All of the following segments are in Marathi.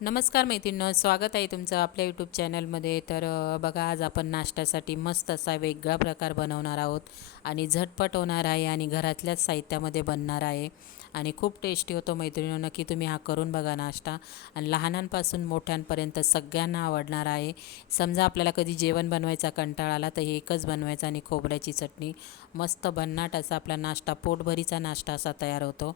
नमस्कार मैत्रिणींनो स्वागत आहे तुमचं आपल्या यूट्यूब चॅनलमध्ये तर बघा आज आपण नाश्त्यासाठी मस्त असा वेगळा प्रकार बनवणार आहोत आणि झटपट होणार आहे आणि घरातल्याच साहित्यामध्ये बनणार आहे. आणि खूप टेस्टी होतो मैत्रिणींनो नक्की तुम्ही हा करून बघा नाश्ता. आणि लहानांपासून मोठ्यांपर्यंत सगळ्यांना आवडणार आहे. समजा आपल्याला कधी जेवण बनवायचा कंटाळा आला तर हे एकच बनवायचं आणि खोबऱ्याची चटणी. मस्त भन्नाट असा आपला नाश्ता पोटभरीचा नाश्ता असा तयार होतो.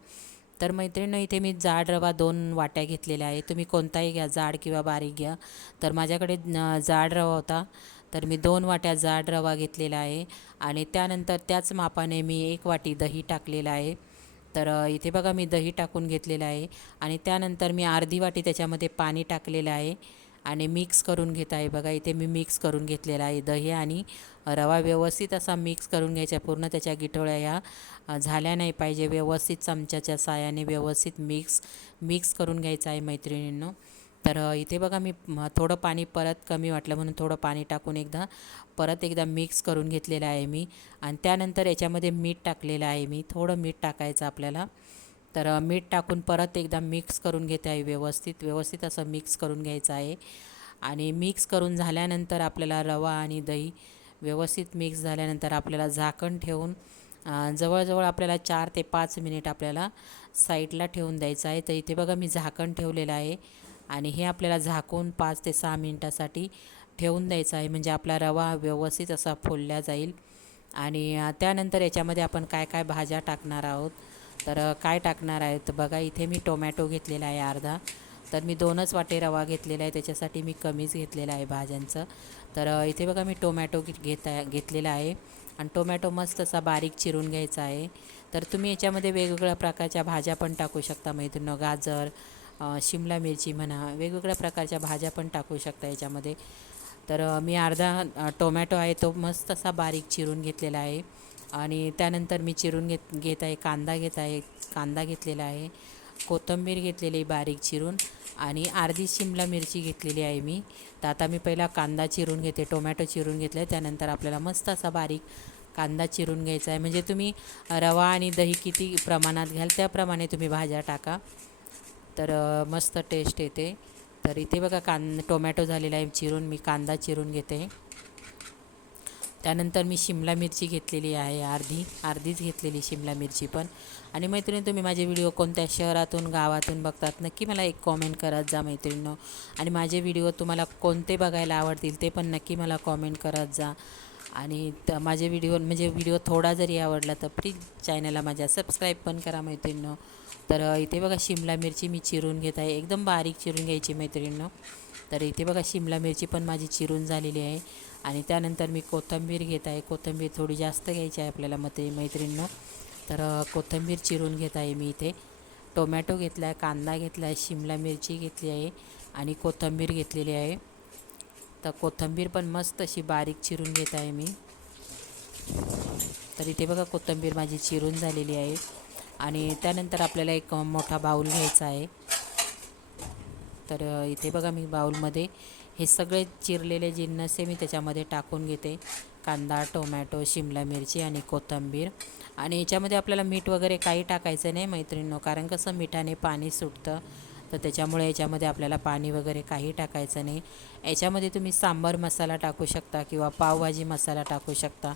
तर मैत्रिणी इथे मी जाड रवा दोन वाट्या घेतलेल्या आहे तुम्ही कोणताही घ्या जाड किंवा बारीक घ्या. तर माझ्याकडे जाड रवा होता. तर मी दोन वाट्या जाड रवा घेतलेला आहे. आणि त्यानंतर त्याच मापाने मी एक वाटी दही टाकलेलं आहे. तर इथे बघा मी दही टाकून घेतलेलं आहे. आणि त्यानंतर मी अर्धी वाटी त्याच्यामध्ये पाणी टाकलेलं आहे. आणि मिक्स करून घेत आहे. बघा इथे मी मिक्स करून घेतलेला आहे. दही आणि रवा व्यवस्थित असा मिक्स करून घ्यायचा पूर्ण त्याच्या गिठोळ्या ह्या झाल्या नाही पाहिजे. व्यवस्थित चमच्याच्या साहाय्याने व्यवस्थित मिक्स मिक्स करून घ्यायचं आहे मैत्रिणींनो. तर इथे बघा मी थोडं पाणी परत कमी वाटलं म्हणून थोडं पाणी टाकून एकदा परत एकदा मिक्स करून घेतलेलं आहे मी. आणि त्यानंतर याच्यामध्ये मीठ टाकलेलं आहे मी. थोडं मीठ टाकायचं आपल्याला. तर मीठ टाकून परत एकदा मिक्स करून घेते आहे व्यवस्थित व्यवस्थित असं मिक्स करून घ्यायचं आहे. आणि मिक्स करून झाल्यानंतर आपल्याला रवा आणि दही व्यवस्थित मिक्स झाल्यानंतर आपल्याला झाकण ठेवून जवळजवळ आपल्याला चार ते पाच मिनिट आपल्याला साईडला ठेवून द्यायचं आहे. तर इथे बघा मी झाकण ठेवलेलं आहे. आणि हे आपल्याला झाकून पाच ते सहा मिनटासाठी ठेवून द्यायचं आहे. म्हणजे आपला रवा व्यवस्थित असा फोडला जाईल. आणि त्यानंतर याच्यामध्ये आपण काय काय भाज्या टाकणार आहोत? तर काय टाकणार आहेत बघा इथे मी टोमॅटो घेतलेला आहे अर्धा. तर मी दोनच वाटे रवा घेतलेला आहे. त्याच्यासाठी मी कमीच घेतलेला आहे भाज्यांचं. तर इथे बघा मी टोमॅटो घेत आहे घेतलेला आहे. आणि टोमॅटो मस्त असा बारीक चिरून घ्यायचा आहे. तर तुम्ही याच्यामध्ये वेगवेगळ्या प्रकारच्या भाज्या पण टाकू शकता. मैत्रिणी गाजर शिमला मिरची म्हणा वेगवेगळ्या प्रकारच्या भाज्या पण टाकू शकता याच्यामध्ये. तर मी अर्धा टोमॅटो आहे तो मस्त असा बारीक चिरून घेतलेला आहे. आणि त्यानंतर मी चिरून घेत घेत आहे कांदा घेत आहे कांदा घेतलेला आहे कोथिंबीर घेतलेली आहे बारीक चिरून आणि अर्धी शिमला मिरची घेतलेली आहे मी. तर आता मी पहिला कांदा चिरून घेते टोमॅटो चिरून घेतलं आहे त्यानंतर आपल्याला मस्त असा बारीक कांदा चिरून घ्यायचा आहे. म्हणजे तुम्ही रवा आणि दही किती प्रमाणात घ्याल त्याप्रमाणे तुम्ही भाज्या टाका. तर मस्त टेस्ट येते. तर इथे बघा कां टोमॅटो झालेला आहे चिरून मी कांदा चिरून घेते. त्यानंतर मी शिमला मिरची घेतलेली आहे अर्धी अर्धीच घेतलेली शिमला मिरची पण. आणि मैत्रिणी तुम्ही माझे व्हिडिओ कोणत्या शहरातून गावातून बघतात नक्की मला एक कॉमेंट करत जा मैत्रिणीनं. आणि माझे व्हिडिओ तुम्हाला कोणते बघायला आवडतील ते पण नक्की मला कॉमेंट करत जा. आणि त माझे व्हिडिओ म्हणजे व्हिडिओ थोडा जरी आवडला तर प्लीज चॅनलला माझ्या सबस्क्राईब पण करा मैत्रिणींनो. तर इथे बघा शिमला मिरची मी चिरून घेत आहे. एकदम बारीक चिरून घ्यायची मैत्रिणीनं. तर इथे बघा शिमला मिरची पण माझी चिरून झालेली आहे. आणि त्यानंतर मी कोथिंबीर घेत आहे. कोथिंबीर थोडी जास्त घ्यायची आहे आपल्याला मते मैत्रिणींनो. तर कोथंबीर कोथिंबीर चिरून घेत आहे मी इथे. टोमॅटो घेतला आहे कांदा घेतला आहे शिमला मिरची घेतली आहे आणि कोथिंबीर घेतलेली आहे. तर कोथिंबीर पण मस्त अशी बारीक चिरून घेत आहे मी. तर इथे बघा कोथिंबीर माझी चिरून झालेली आहे. आणि त्यानंतर आपल्याला एक मोठा बाऊल घ्यायचा आहे. तर इथे बघा मी बाऊलमध्ये हे सगळे चिरलेले जिन्नस आहे मी त्याच्यामध्ये टाकून घेते. कांदा टोमॅटो शिमला मिरची आणि कोथिंबीर. आणि याच्यामध्ये आपल्याला मीठ वगैरे काही टाकायचं नाही मैत्रिणींनो कारण कसं मिठाने पाणी सुटतं. तर त्याच्यामुळे याच्यामध्ये आपल्याला पाणी वगैरे काही टाकायचं नाही. याच्यामध्ये तुम्ही सांबार मसाला टाकू शकता किंवा पावभाजी मसाला टाकू शकता.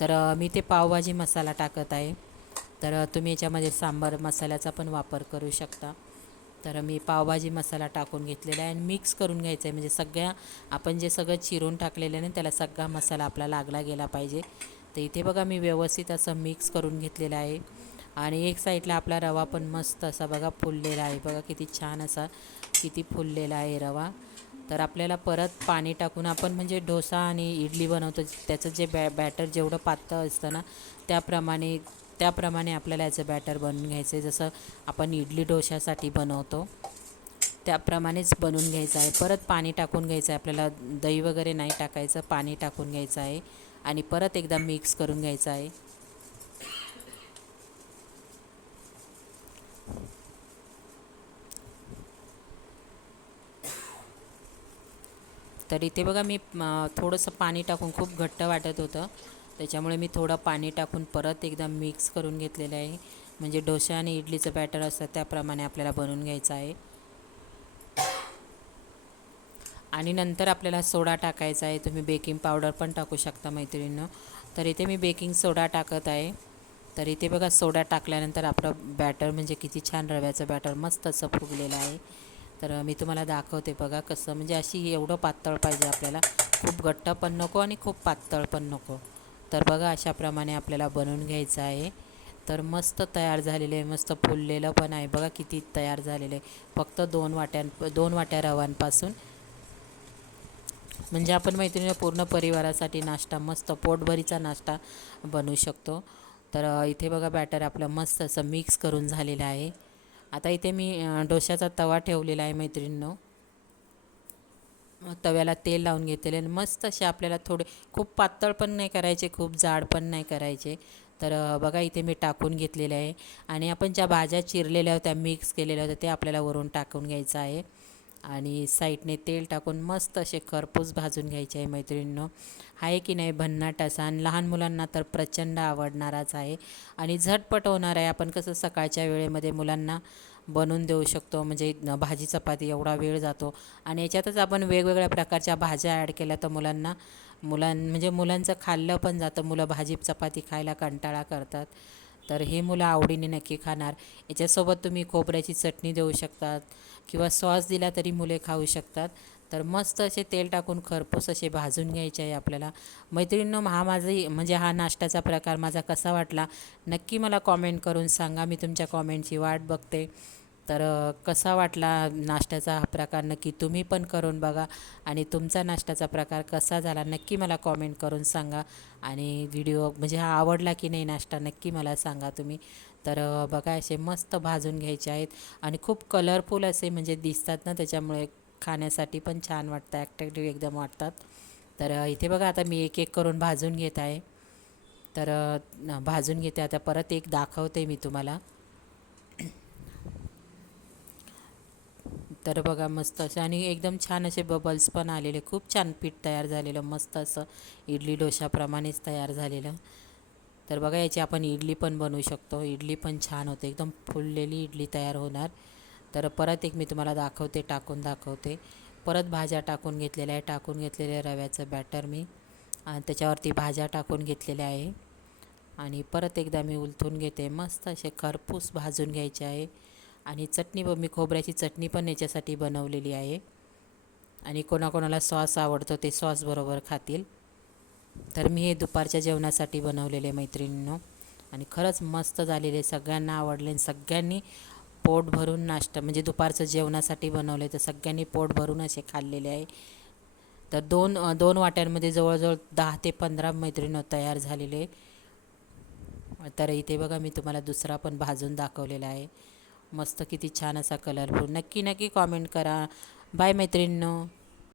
तर मी ते पावभाजी मसाला टाकत आहे. तर तुम्ही याच्यामध्ये सांबार मसाल्याचा पण वापर करू शकता. तर मी पावभाजी मसाला टाकून घेतलेला आहे आणि मिक्स करून घ्यायचं आहे म्हणजे सगळ्या आपण जे सगळं चिरून टाकलेलं आहे ना त्याला सगळा मसाला आपला लागला गेला पाहिजे. तर इथे बघा मी व्यवस्थित असं मिक्स करून घेतलेलं आहे. आणि एक साईडला आपला रवा पण मस्त असा बघा फुललेला आहे. बघा किती छान असा किती फुललेला आहे रवा. तर आपल्याला परत पाणी टाकून आपण म्हणजे डोसा आणि इडली बनवतो. त्याचं जे बॅ बॅटर जेवढं पातळ असतं ना त्याप्रमाणे त्याप्रमाणे आपल्याला याचं बॅटर बनवून घ्यायचं आहे जसं आपण इडली डोशासाठी बनवतो त्याप्रमाणेच बनवून घ्यायचं आहे. परत पाणी टाकून घ्यायचं आहे. आपल्याला दही वगैरे नाही टाकायचं पाणी टाकून घ्यायचं आहे. आणि परत एकदा मिक्स करून घ्यायचं आहे. तर इथे बघा मी थोडंसं पाणी टाकून खूप घट्ट वाटत होतं. त्याच्यामुळे मी थोडं पाणी टाकून परत एकदा मिक्स करून घेतलेलं आहे. म्हणजे डोसा आणि इडलीचं बॅटर असतं त्याप्रमाणे आपल्याला बनवून घ्यायचं आहे. आणि नंतर आपल्याला सोडा टाकायचा आहे. तुम्ही बेकिंग पावडर पण टाकू शकता मैत्रिणीनं. तर इथे मी बेकिंग सोडा टाकत आहे. तर इथे बघा सोडा टाकल्यानंतर आपलं बॅटर म्हणजे किती छान रव्याचं बॅटर मस्त असं फुगलेलं आहे. तर मी तुम्हाला दाखवते बघा कसं म्हणजे अशी एवढं पातळ पाहिजे आपल्याला. खूप घट्ट पण नको आणि खूप पातळ पण नको. तर बघा अशाप्रमाणे आपल्याला बनवून घ्यायचं आहे. तर मस्त तयार झालेलं आहे मस्त फुललेलं पण आहे. बघा किती तयार झालेलं. आहे फक्त दोन वाट्यां दोन वाट्या रवांपासून. म्हणजे आपण मैत्रिणी पूर्ण परिवारासाठी नाश्ता मस्त पोटभरीचा नाश्ता बनवू शकतो. तर इथे बघा बॅटर आपलं मस्त असं मिक्स करून झालेलं आहे. आता इथे मी डोशाचा डोश्याचा तवा ठेवलेला आहे मैत्रिणींनो. तव्याला तेल लावून घेतलेले आणि मस्त असे आपल्याला थोडे खूप पातळ पण नाही करायचे खूप जाड पण नाही करायचे. तर बघा इथे मी टाकून घेतलेले आहे. आणि आपण ज्या भाज्या चिरलेल्या होत्या मिक्स केलेल्या होत्या ते आपल्याला वरून टाकून घ्यायचं आहे. आणि साईडने तेल टाकून मस्त असे खरपूस भाजून घ्यायचे आहे मैत्रिणींनो. आहे की नाही भन्नाट असा. आणि लहान मुलांना तर प्रचंड आवडणाराच आहे. आणि झटपट होणार आहे. आपण कसं सकाळच्या वेळेमध्ये मुलांना बनवून देऊ शकतो. म्हणजे भाजी चपाती एवढा वेळ जातो. आणि याच्यातच आपण वेगवेगळ्या प्रकारच्या भाज्या ॲड केल्या तर मुलांना मुलां म्हणजे मुलांचं खाल्लं पण जातं. मुलं भाजी चपाती खायला कंटाळा करतात. तर हे मुलं आवडीने नक्की खाणार. याच्यासोबत तुम्ही खोबऱ्याची चटणी देऊ शकतात किंवा सॉस दिला तरी मुले खाऊ शकतात. तर मस्त असे तेल टाकून खरपूस असे भाजून घ्यायचे आहे आपल्याला. मैत्रिणींनो हा माझी म्हणजे हा नाश्त्याचा प्रकार माझा कसा वाटला नक्की मला कॉमेंट करून सांगा. मी तुमच्या कॉमेंटची वाट बघते. तर कसा वाटला नाश्त्याचा हा प्रकार? नक्की तुम्ही पण करून बघा आणि तुमचा नाश्त्याचा प्रकार कसा झाला? नक्की मला कॉमेंट करून सांगा आणि व्हिडिओ म्हणजे हा आवडला की नाही नाश्ता नक्की मला सांगा तुम्ही. तर बघा असे मस्त भाजून घ्यायचे आहेत आणि खूप कलरफुल असे म्हणजे दिसतात ना त्याच्यामुळे खाण्यासाठी पण छान वाटतं ॲट्रॅक्टिव्ह एकदम वाटतात. तर इथे बघा आता मी एक एक करून भाजून घेत आहे. तर भाजून घेते. आता परत एक दाखवते मी तुम्हाला. तर बघा मस्त असे आणि एकदम छान असे बबल्स पण आलेले. खूप छान पीठ तयार झालेलं मस्त असं इडली डोशाप्रमाणेच तयार झालेलं. तर बघा याची आपण इडली पण बनवू शकतो. इडली पण छान होते. एकदम फुललेली इडली तयार होणार. तर परत एक मी तुम्हाला दाखवते टाकून दाखवते. परत भाज्या टाकून घेतलेल्या आहे. टाकून घेतलेल्या रव्याचं बॅटर मी. आणि त्याच्यावरती भाज्या टाकून घेतलेल्या आहे. आणि परत एकदा मी उलथून घेते. मस्त असे खरपूस भाजून घ्यायचे आहे. आणि चटणी ब मी खोबऱ्याची चटणी पण याच्यासाठी बनवलेली आहे. आणि कोणाकोणाला सॉस आवडतो ते सॉसबरोबर खातील. तर मी हे दुपारच्या जेवणासाठी बनवलेले मैत्रिणींनो. आणि खरंच मस्त झालेले सगळ्यांना आवडले आणि सगळ्यांनी पोट भरून नाश्ता म्हणजे दुपारचं जेवणासाठी बनवले तर सगळ्यांनी पोट भरून असे खाल्लेले आहे. तर दोन दोन वाट्यांमध्ये जवळजवळ दहा ते पंधरा मैत्रिणी तयार झालेले. तर इथे बघा मी तुम्हाला दुसरा पण भाजून दाखवलेला आहे. मस्त किती छान असा कलरफुल नक्की नक्की कॉमेंट करा. बाय मैत्रिणींनो.